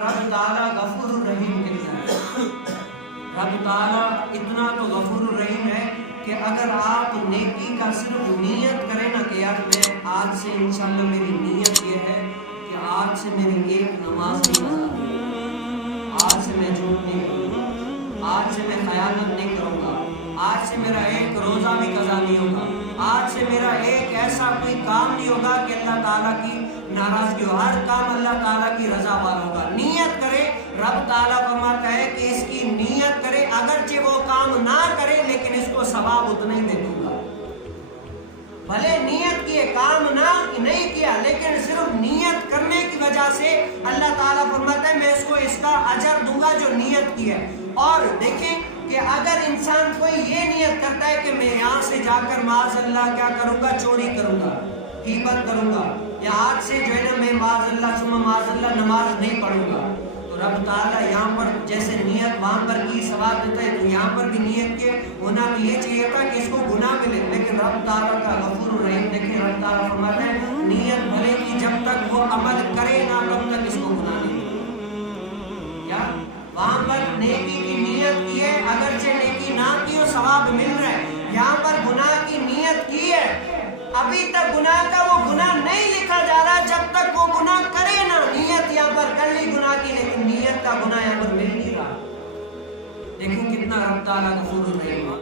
رب تعالیٰ غفور الرحیم کہتا ہے. رب تعالیٰ اتنا تو غفور الرحیم ہے کہ اگر آپ نیکی کا صرف نیت کریں نا کہ یار میں آج سے انشاءاللہ میری نیت یہ ہے کہ آج سے میری ایک نماز نہیں قضا کروں گا، آج سے میں جھوٹ نہیں کروں گا، آج سے میں خیانت نہیں کروں گا، آج سے میرا ایک روزہ بھی قضا نہیں ہوگا، آج سے میرا ایک ایسا کوئی کام نہیں ہوگا کہ اللہ تعالیٰ کی ناراضگی ہو، ہر کام اللہ تعالیٰ کی رضا والا ہوگا. نیت کرے. رب تعالیٰ فرماتا ہے کہ اس کی نیت کرے، اگرچہ وہ کام نہ کرے لیکن اس کو ثواب اتنا ہی میں دوں گا. بھلے نیت کیے کام نہیں کیا لیکن صرف نیت کرنے کی وجہ سے اللہ تعالیٰ فرماتا ہے میں اس کو اس کا اجر دوں گا جو نیت کی ہے. اور دیکھیں کہ اگر انسان کوئی یہ نیت کرتا ہے کہ میں یہاں سے جا کر معاذ اللہ کیا کروں گا، چوری کروں گا، غیبت کروں گا، یا آج سے جو ہے نا میں معاذ اللہ ثم معاذ اللہ نماز نہیں پڑھوں گا، تو رب تعالیٰ یہاں پر جیسے نیت وہاں پر کی ثواب دیتا ہے تو یہاں پر بھی نیت کے ہونا بھی یہ چاہیے تھا کہ اس کو گناہ ملے. لیکن رب تعالیٰ کا غفور الرحیم دیکھیں، رب تعالیٰ فرماتا ہے نیت بھلے کی جب تک وہ عمل کرے نہ تب تک اس کو گناہ نہیں ملے. کیا وہاں پر نیکی کی نیت کی ہے، اگرچہ نیکی نہ کی ہو ثواب مل رہا ہے. یہاں پر گناہ کی نیت کی ہے، ابھی تک گناہ کا وہ گناہ نہیں لکھا جا رہا جب تک وہ گناہ کرے نا. نیت یہاں پر کر لی گناہ کی لیکن نیت کا گناہ یہاں پر مل نہیں رہا. دیکھیں کتنا رب تعالیٰ غفور